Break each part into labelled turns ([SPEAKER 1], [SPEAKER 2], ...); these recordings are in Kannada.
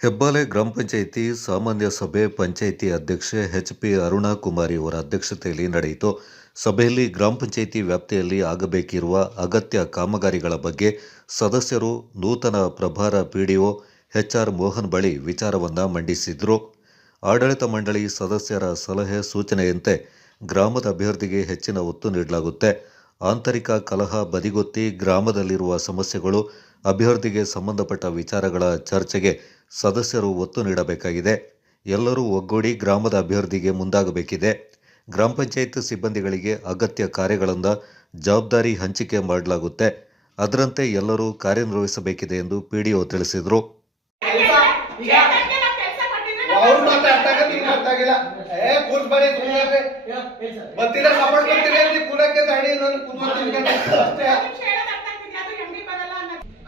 [SPEAKER 1] ಹೆಬ್ಬಾಲೆ ಗ್ರಾಮ ಪಂಚಾಯಿತಿ ಸಾಮಾನ್ಯ ಸಭೆ ಪಂಚಾಯಿತಿ ಅಧ್ಯಕ್ಷೆ ಎಚ್ ಪಿ ಅರುಣಾ ಕುಮಾರಿ ಅವರ ಅಧ್ಯಕ್ಷತೆಯಲ್ಲಿ ನಡೆಯಿತು. ಸಭೆಯಲ್ಲಿ ಗ್ರಾಮ ಪಂಚಾಯಿತಿ ವ್ಯಾಪ್ತಿಯಲ್ಲಿ ಆಗಬೇಕಿರುವ ಅಗತ್ಯ ಕಾಮಗಾರಿಗಳ ಬಗ್ಗೆ ಸದಸ್ಯರು ನೂತನ ಪ್ರಭಾರ ಪಿಡಿಒ ಎಚ್ಆರ್ ಮೋಹನ್ ಬಳಿ ವಿಚಾರವನ್ನು ಮಂಡಿಸಿದರು. ಆಡಳಿತ ಮಂಡಳಿ ಸದಸ್ಯರ ಸಲಹೆ ಸೂಚನೆಯಂತೆ ಗ್ರಾಮದ ಅಭಿವೃದ್ಧಿಗೆ ಹೆಚ್ಚಿನ ಒತ್ತು ನೀಡಲಾಗುತ್ತೆ. ಆಂತರಿಕ ಕಲಹ, ಬದಿಗೊತ್ತಿ, ಗ್ರಾಮದಲ್ಲಿರುವ ಸಮಸ್ಯೆಗಳು ಅಭಿವೃದ್ಧಿಗೆ ಸಂಬಂಧಪಟ್ಟ ವಿಚಾರಗಳ ಚರ್ಚೆಗೆ ಸದಸ್ಯರು ಒತ್ತು ನೀಡಬೇಕಾಗಿದೆ. ಎಲ್ಲರೂ ಒಗ್ಗೂಡಿ ಗ್ರಾಮದ ಅಭಿವೃದ್ಧಿಗೆ ಮುಂದಾಗಬೇಕಿದೆ. ಗ್ರಾಮ ಪಂಚಾಯತ್ ಸಿಬ್ಬಂದಿಗಳಿಗೆ ಅಗತ್ಯ ಕಾರ್ಯಗಳಿಂದ ಜವಾಬ್ದಾರಿ ಹಂಚಿಕೆ ಮಾಡಲಾಗುತ್ತೆ. ಅದರಂತೆ ಎಲ್ಲರೂ ಕಾರ್ಯನಿರ್ವಹಿಸಬೇಕಿದೆ ಎಂದು ಪಿಡಿಒ ತಿಳಿಸಿದರು.
[SPEAKER 2] ಈಗ
[SPEAKER 3] ಏ ಕೂತ್ ಬರೀ ಸುಮ್ಮನೆ ಬರ್ತೀರಾ ಸಪೋರ್ಟ್ ಮಾಡ್ತೀರಿ ಅಂತ ಕೂರಕ್ಕೆ ದಾಡಿ ನಾನು ಅಷ್ಟೇ.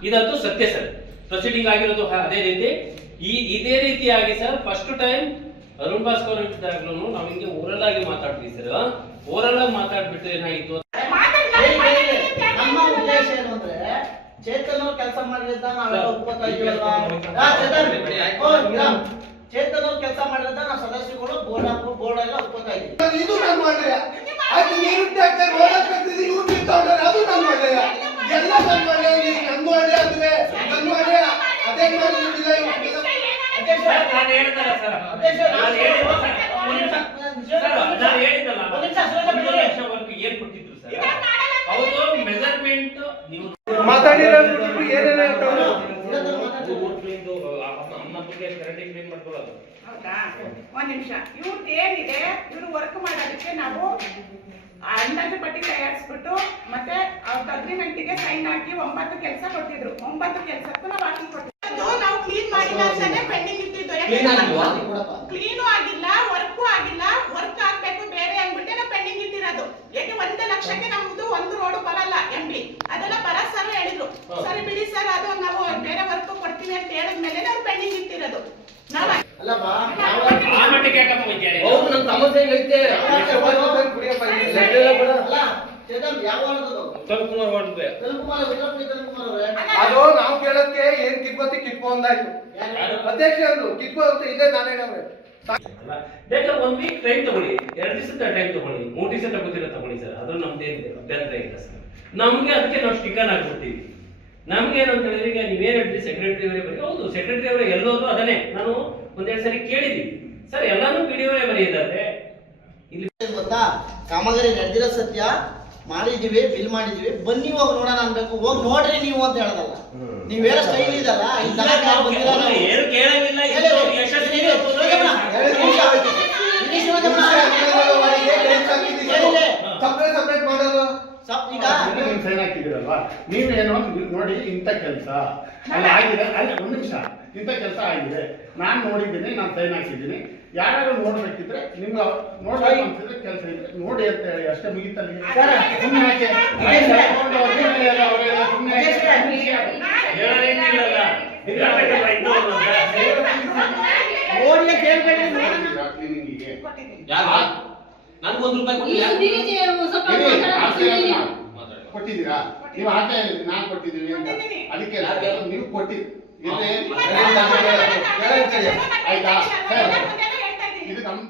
[SPEAKER 2] ಇದಂತೂ ಸತ್ಯ ಸರ್. ಪ್ರೊಸೀಡಿಂಗ್ ಆಗಿರೋದು ಅದೇ ರೀತಿ. ಈ ಇದೇ ರೀತಿಯಾಗಿ sir first time Arun Bhaskar ಇದ್ದಾಗ್ಲೂ ನಾವು ಹಿಂಗೆ ಓರಲ್ ಆಗಿ ಮಾತಾಡ್ತೀವಿ ಸರ್. ಓರಲ್ ಆಗಿ ಮಾತಾಡ್ಬಿಟ್ರೆ ಏನಾಗಿತ್ತು
[SPEAKER 4] ನಮ್ಮ ಉದ್ದೇಶ ಏನು ಅಂದ್ರೆ ಚೇತನ್ ಅವ್ರು ಕೆಲಸ ಮಾಡಿದ್ದ ನಾವೆಲ್ಲ ಚೇತನ್. ಅವ್ರು ಕೆಲಸ ಮಾಡಿದ್ದ ಬೋರ್ಡ್ ಬೋರ್ಡ್ ಎಲ್ಲ
[SPEAKER 3] ಇದು ನಾನು ಮಾಡ್ರಿ ಅದು ನೀರು ಟ್ಯಾಕ್ಟರ್ ರೋಡ್ ಹಾಕ್ತಿದ್ರಿ ಇವ್ರು ನಿಂತವ್ರೆ. ಅದು ನಾನು ಮಾಡ್ರಿ ಎಲ್ಲ ನಾನು ಮಾಡ್ರಿ ನೀನು ನನ್ನ ಮಾಡ್ರಿ ಅದುವೆ ನನ್ ಮಾಡ್ರಿ ಅದೇ ಮಾಡಿ ದುಡ್ಡಿಲ್ಲ
[SPEAKER 2] ನಾನು ಹೇಳ್ದಲ್ಲ ಸರ್.
[SPEAKER 4] ಅಧ್ಯಕ್ಷ,
[SPEAKER 2] ನಾನು ಹೇಳಿದ್ದೆ ಸರ್.
[SPEAKER 4] ಒಂದ್ ನಿಮಿಷ,
[SPEAKER 2] ಸರ್, ನಾನು ಹೇಳಿದ್ದಲ್ಲ.
[SPEAKER 4] ಒಂದ್ ನಿಮಿಷ, ಸುರೇಶ
[SPEAKER 2] ಒಂದು ಏನ್ ಕೊಟ್ಟಿದ್ರು ಸರ್? ಅವರು ಮೆಜರ್ಮೆಂಟ್ ನೀವು
[SPEAKER 3] ಮಾತಾಡಿರೋ ಏನೇನು ಹೇಳ್ತಾವ್ರು?
[SPEAKER 2] ಕ್ಲೀನ್ ಮಾಡ್ಕೊಳ್ಳೋದು.
[SPEAKER 5] ಹೌದಾ? ಒಂದ್ ನಿಮಿಷ. ಇವ್ರದ್ದು ಏನಿದೆ ಇವ್ರು ವರ್ಕ್ ಮಾಡೋದಕ್ಕೆ ನಾವು ಅಂದಾಜು ಪಟ್ಟಿ ತಯಾರಿಸ್ಬಿಟ್ಟು ಮತ್ತೆ ಅವ್ರ ಅಗ್ರಿಮೆಂಟಿಗೆ ಸೈನ್ ಹಾಕಿ ಒಂಬತ್ತು ಕೆಲಸ ಕೊಟ್ಟಿದ್ರು. ಒಂಬತ್ತು ಕೆಲಸಕ್ಕೂ ನಾವು ಹಾಕಿ ಕೊಟ್ಟಿದ್ದು ನಾವು ಕ್ಲೀನ್ ಮಾಡಿಲ್ಲ ಅಂತಾನೆ ಪೆಂಡಿಂಗ್ ಇಟ್ಟಿದ್ದು.
[SPEAKER 3] Clean
[SPEAKER 5] ಕ್ಲೀನು ಆಗಿಲ್ಲ ವರ್ಕು ಆಗಿಲ್ಲ. ವರ್ಕ್ ಆಗ್ಬೇಕು ಬೇರೆ ಅಂದ್ಬಿಟ್ಟೆ ನಾವು ಪೆಂಡಿಂಗ್ ಇಟ್ಟಿರೋದು. ಯಾಕೆ ಒಂದು ಲಕ್ಷಕ್ಕೆ ನಮ್ದು ಒಂದು ರೋಡ್ ಬರಲ್ಲ ಎಂ ಬಿ ಅದೆಲ್ಲ ಬರ ಸರ್ ಹೇಳಿದ್ರು. ಸರಿ ಬಿಡಿ ಸರ್ ಅದು ನಾವು ಬೇರೆ ವರ್ಕ್ ಕೊಡ್ತೀವಿ ಅಂತ ಹೇಳಿದ್ಮೇಲೆ ನಾವು ಪೆಂಡಿಂಗ್
[SPEAKER 3] ಅದು? ನಾವು ಕೇಳಕ್ಕೆ ಏನ್ ಕಿತ್ಕೋತಿ ಕಿಪ್ಪ
[SPEAKER 4] ಒಂದಾಯ್ತು?
[SPEAKER 3] ಅಧ್ಯಕ್ಷ ಅಂದ್ರು ಕಿಪ್ಪ ಅಂತ ಇಲ್ಲೇ ನಾನೇ
[SPEAKER 2] ಬೇಕಾದ್ರೆ ಒಂದ್ ವೀಕ್ ಟೈಮ್ ತಗೊಳ್ಳಿ. ಎರಡು ದಿವಸದ ಟೈಮ್ ತಗೊಳ್ಳಿ. ಮೂರ್ ದಿವಸ ತಗೋತಿರೋ ತಗೊಳ್ಳಿ ಸರ್ ಅದು ನಮ್ದೇನಿದೆ. ಅಭ್ಯಂತರ ಇಲ್ಲ ಸರ್ ನಮ್ಗೆ ಅದಕ್ಕೆ ನಾವು ಸ್ಟಿಕರ್ ಆಗ್ಬಿಡ್ತೀವಿ ನಮ್ಗೆ ಅಂತ ಹೇಳಿದ್ರೆ ಈಗ ನೀವೇನು ಹೇಳ್ತೀರಿ ಸೆಕ್ರೆಟರಿ ಅವರೇ ಬರೀ ಹೌದು ಸೆಕ್ರೆಟರಿ ಅವರೇ ಎಲ್ಲೋದ್ರು ಅದನ್ನೇ. ನಾನು ಒಂದೆರಡು ಸರಿ ಕೇಳಿದ್ದೀನಿ. ಸರ್ ಎಲ್ಲಾನು ಪಿ ಡಿ ಅವರೇ ಬರೆಯಿದ್ದಾರೆ ಇಲ್ಲಿ
[SPEAKER 4] ಗೊತ್ತಾ? ಕಾಮಗಾರಿ ನಡೆದಿರೋ ಸತ್ಯ ಮಾಡಿದೀವಿ ಬಿಲ್ ಮಾಡಿದೀವಿ ಬನ್ನಿ ಹೋಗಿ ನೋಡೋಣ ಅನ್ಬೇಕು. ಹೋಗಿ ನೋಡ್ರಿ ನೀವು ಅಂತ ಹೇಳದಲ್ಲ. ನೀವೇನೋ ಸ್ಟೈಲ್ ಇದಲ್ಲ. ಈ ತರ ನಾವು ಬಂದಿಲ್ಲ ನಾವು.
[SPEAKER 2] ಏನು ಕೇಳಂಗಿಲ್ಲ
[SPEAKER 4] ಹೇಳಿ,
[SPEAKER 2] ಇದು
[SPEAKER 4] ಹೇಳಿ.
[SPEAKER 2] ಯಶಸ್ವಿ
[SPEAKER 4] ಹೇಳಿ, ಶಿವರಾಜಮ್ಮ,
[SPEAKER 3] ಎರಡು ನಿಮಿಷ ಆಯ್ತು.
[SPEAKER 4] ಇಲ್ಲಿ ಶಿವರಾಜಮ್ಮ. ಹೇಳಿದೆ.
[SPEAKER 3] ಸಪ್ರೇಟ್ ಸಪ್ರೇಟ್ ಮಾಡೋದು
[SPEAKER 4] ಸಪ್ ಈಗ
[SPEAKER 6] ನೀವು ಸೈನ್ ಹಾಕಿದಿರಲ್ವಾ ನೀವೇನೋ ನೋಡಿ ಇಂಥ ಕೆಲಸ. ಅಲ್ಲಿ ಆಗಿದೆ. ಅಲ್ಲಿ ಒಂದು ನಿಮಿಷ. ಇಂಥ ಕೆಲಸ ಆಗಿದೆ. ನಾನು ನೋಡಿದ್ದೀನಿ ನಾನು ಸೈನ್ ಹಾಕಿದ್ದೀನಿ ಯಾರು ನೋಡ್ಬೇಕಿದ್ರೆ ನಿಮ್ಗೆ ನೋಡ್ಬೇಕು ಅನ್ಸಿದ್ರೆ ಕೆಲಸ ಇದ್ರೆ ನೋಡಿ ಅಂತ ಹೇಳಿ. ಅಷ್ಟೇ ಮುಗಿತಲ್ಲಿ
[SPEAKER 4] ಸರ್,
[SPEAKER 6] ಸುಮ್ಮನೆ ಯಾಕೆ? ಅವರೆಲ್ಲ ಸುಮ್ಮನೆ ಕೊಟ್ಟಿದ್ದೀರಾ? ನೀವು ಆಟ ನಾನು ಕೊಟ್ಟಿದ್ದೀವಿ ಅಂತ
[SPEAKER 5] ಕೊಟ್ಟಿದ್ದೀನಿ.
[SPEAKER 6] ಅದಕ್ಕೆ ನೀವು
[SPEAKER 3] ಕೇಳಿ.
[SPEAKER 6] ಆಯ್ತಾ? ಸರಿ. ಇದು ನಮ್ಮ